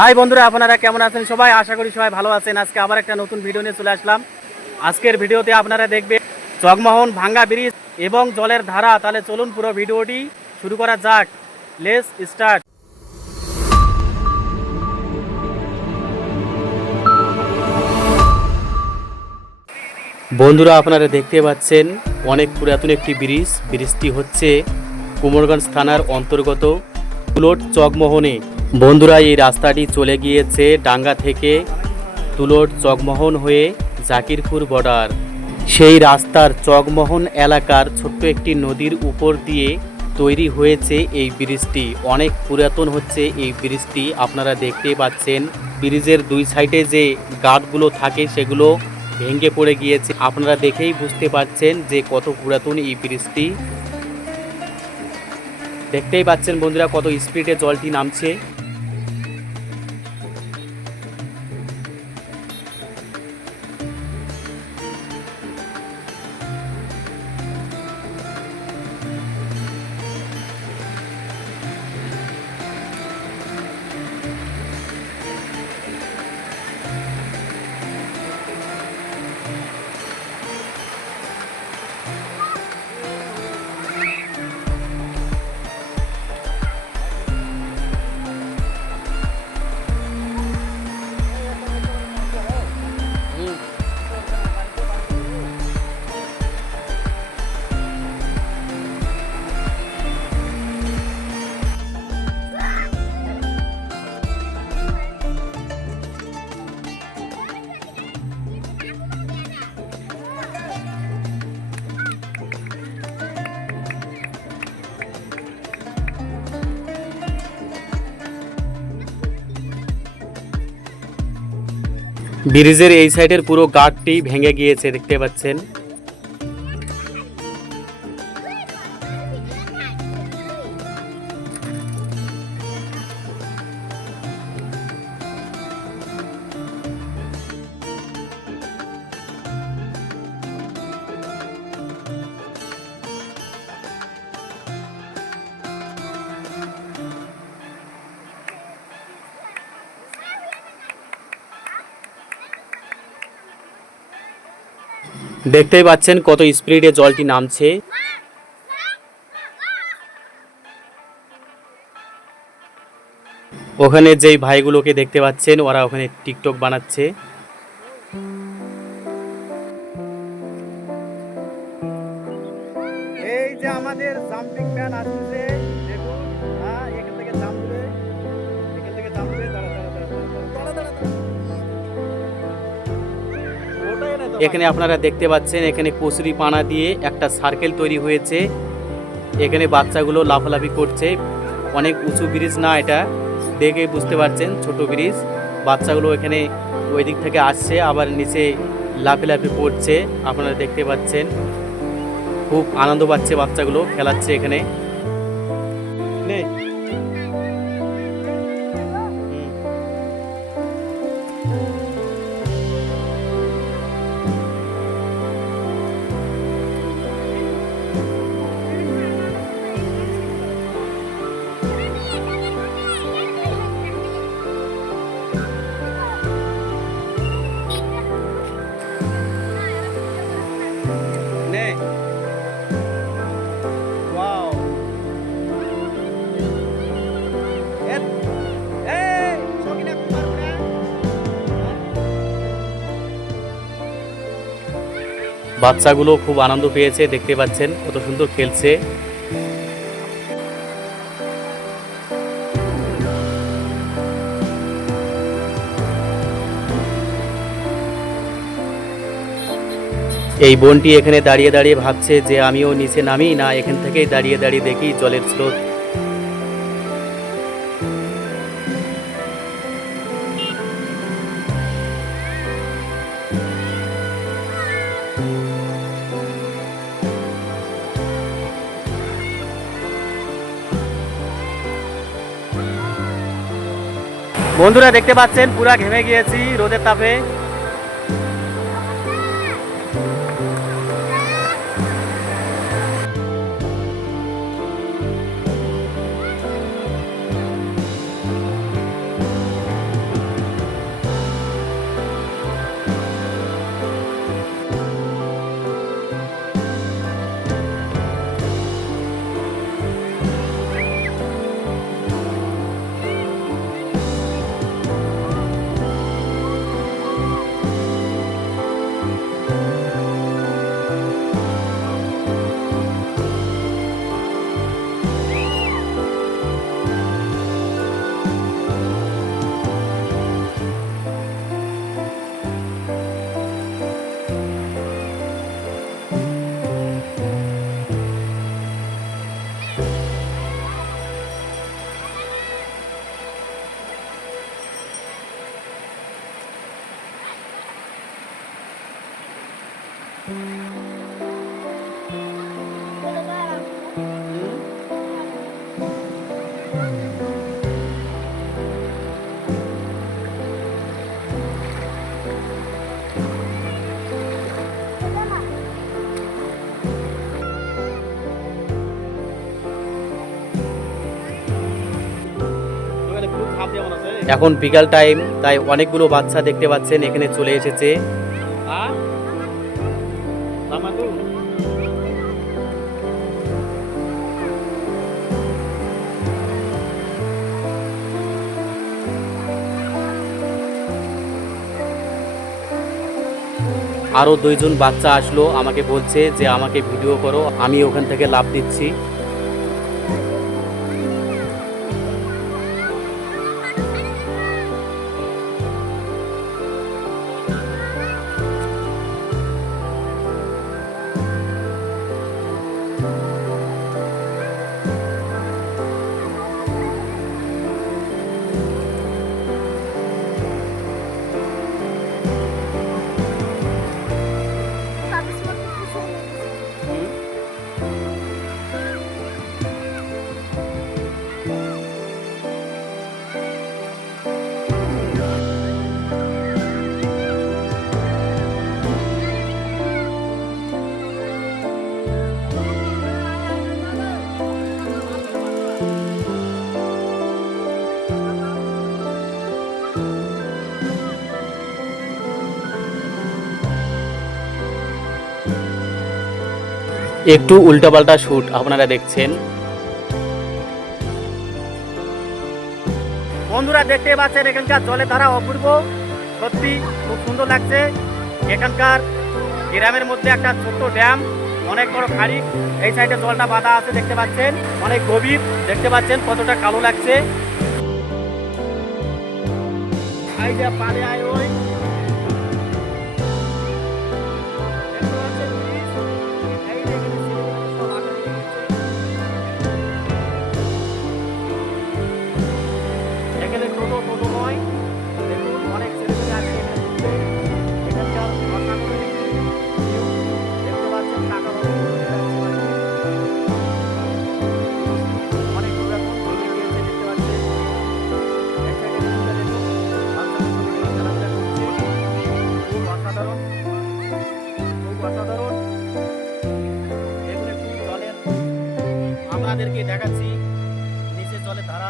High বন্ধুরা, আপনারা কেমন আছেন? সবাই আশা করি সবাই ভালো আছেন। আজকে আবার একটা নতুন ভিডিও নিয়ে চলে আসলাম। আজকের ভিডিওতে আপনারা দেখবেন জগমোহন ভাঙ্গা ব্রিজ এবং জলের ধারা। তাহলে চলুন পুরো ভিডিওটি শুরু করা যাক। Let's start. বন্ধুরা, আপনারা দেখতে পাচ্ছেন অনেক পুরাতন একটি ব্রিজটি হচ্ছে কুমোরগঞ্জ থানার অন্তর্গত তুলট জগমোহনে। বন্ধুরা, এই রাস্তাটি চলে গিয়েছে ডাঙ্গা থেকে তুলট জগমোহন হয়ে জাকিরপুর বর্ডার। সেই রাস্তার জগমোহন এলাকার ছোট্ট একটি নদীর উপর দিয়ে তৈরি হয়েছে এই ব্রিজটি। অনেক পুরাতন হচ্ছে এই ব্রিজটি। আপনারা দেখতেই পাচ্ছেন ব্রিজের দুই সাইডে যে গাঁটগুলো থাকে সেগুলো ভেঙে পড়ে গিয়েছে। আপনারা দেখেই বুঝতে পারছেন যে কত পুরাতন এই ব্রিজটি। দেখতেই পাচ্ছেন বন্ধুরা কত স্পিডে জলটি নামছে। ব্রিজের এই সাইডের পুরো গাঁটটি ভেঙে গিয়েছে, দেখতে পাচ্ছেন। দেখতেই পাচ্ছেন কত স্পিডে জলটি নামছে। ওখানে যেই ভাইগুলোকে দেখতে পাচ্ছেন ওরা ওখানে টিকটক বানাচ্ছে। এই যে আমাদের জাম্পিং ম্যান আসছে, দেখুন। এখান থেকে জাম্প করে, এখান থেকে জাম্প করে এখানে আপনারা দেখতে পাচ্ছেন এখানে কচুরি পানা দিয়ে একটা সার্কেল তৈরি হয়েছে। এখানে বাচ্চাগুলো লাফালাফি করছে। অনেক উঁচু ব্রিজ না, এটা দেখে বুঝতে পারছেন ছোট ব্রিজ। বাচ্চাগুলো এখানে ওই দিক থেকে আসছে, আবার নিচে লাফালাফি করছে। আপনারা দেখতে পাচ্ছেন খুব আনন্দ পাচ্ছে বাচ্চাগুলো, খেলাচ্ছে এখানে। বাচ্চাগুলো খুব আনন্দ পেয়েছে, দেখতে পাচ্ছেন কত সুন্দর খেলছে। এই বোনটি এখানে দাঁড়িয়ে দাঁড়িয়ে ভাবছে যে আমিও নিচে নামি না, এখান থেকেই দাঁড়িয়ে দাঁড়িয়ে দেখি জলের স্রোত। বন্ধুরা দেখতে পাচ্ছেন পুরা ঘেমে গিয়েছি রোদের তাপে। এখন বিকাল টাইম, তাই অনেকগুলো বাচ্চা দেখতে পাচ্ছেন এখানে চলে এসেছে। আরও 2জন বাচ্চা আসলো, আমাকে বলছে যে আমাকে ভিডিও করো, আমি ওখান থেকে লাভ দিচ্ছি। একটু উল্টাপাল্টা শ্যুট আপনারা দেখছেন। বন্ধুরা দেখতে পাচ্ছেন এখানকার জলের ধারা অপূর্ব, সত্যি খুব সুন্দর লাগছে। এখানকার গ্রামের মধ্যে একটা ছোট্ট ড্যাম, অনেক বড় খাড়ি, এই সাইডে জলটা বাঁধা আছে দেখতে পাচ্ছেন, অনেক গভীর, দেখতে পাচ্ছেন কতটা কালো লাগছে। এই যে পাড়ে আয় ওই আপনাদেরকে দেখাচ্ছি নিচে জলের ধারা।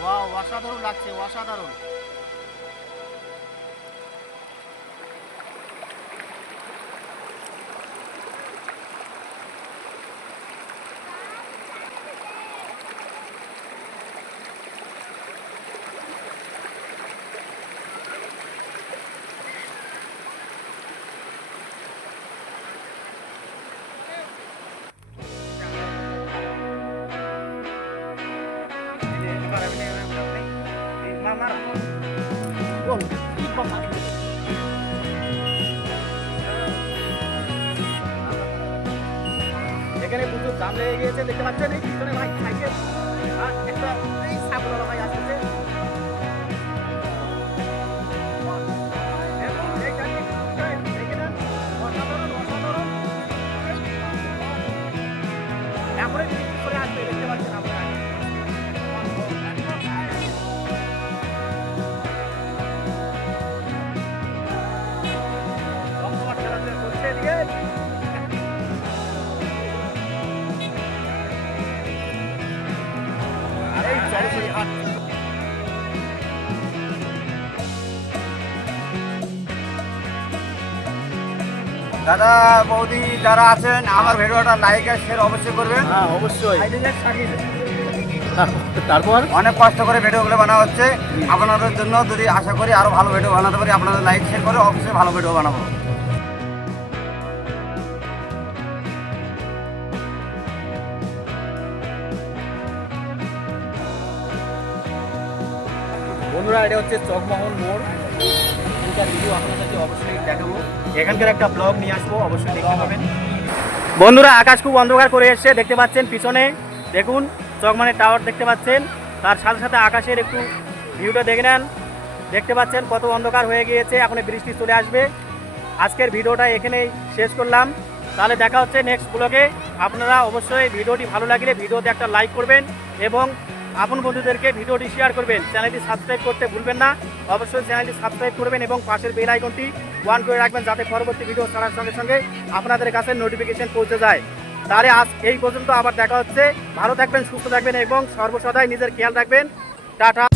ওয়াও, অসাধারণ লাগছে, অসাধারণ। এখানে প্রচুর জাম লেগে গিয়েছে দেখতে পাচ্ছেন। এই পিছনে ভাই সাইকেল আর একটা এই সাবুলা ভাই আসছে। এরপরে করে আসবে দেখতে পাচ্ছেন আপনারা। দাদা বৌদি যারা আছেন আমার ভিডিওটা লাইক আর শেয়ার অবশ্যই করবেন। হ্যাঁ অবশ্যই। তারপর অনেক কষ্ট করে ভিডিওগুলো বানানো হচ্ছে আপনাদের জন্য, যদি আশা করি আরো ভালো ভিডিও বানাতে পারি। আপনাদের লাইক শেয়ার করে অবশ্যই ভালো ভিডিও বানাবো। বন্ধুরা এটা হচ্ছে চকমহল মোড়, দুটা ভিডিও আপনাদেরকে অবশ্যই দেখাবো, এখানকার একটা ব্লগ নিয়ে আসবো, অবশ্যই দেখতে পাবেন। বন্ধুরা আকাশ খুব অন্ধকার করে এসছে দেখতে পাচ্ছেন, পিছনে দেখুন চকমানের টাওয়ার দেখতে পাচ্ছেন, তার সাথে সাথে আকাশের একটু ভিউটা দেখে নেন, দেখতে পাচ্ছেন কত অন্ধকার হয়ে গিয়েছে, এখন বৃষ্টি চলে আসবে। আজকের ভিডিওটা এখানেই শেষ করলাম, তাহলে দেখা হচ্ছে নেক্সট ব্লগে। আপনারা অবশ্যই ভিডিওটি ভালো লাগলে ভিডিওতে একটা লাইক করবেন এবং আপন বন্ধুদেরকে ভিডিওটি শেয়ার করবেন। চ্যানেলটি সাবস্ক্রাইব করতে ভুলবেন না, অবশ্যই চ্যানেলটি সাবস্ক্রাইব করবেন এবং পাশের বেল আইকনটি অন করে রাখবেন, যাতে পরবর্তী ভিডিও ছাড়ার সঙ্গে সঙ্গে আপনাদের কাছে নোটিফিকেশন পৌঁছে যায়। তাহলে আজ এই পর্যন্ত, আবার দেখা হচ্ছে। ভালো থাকবেন, সুস্থ থাকবেন এবং সর্বসদাই নিজের খেয়াল রাখবেন। টাটা।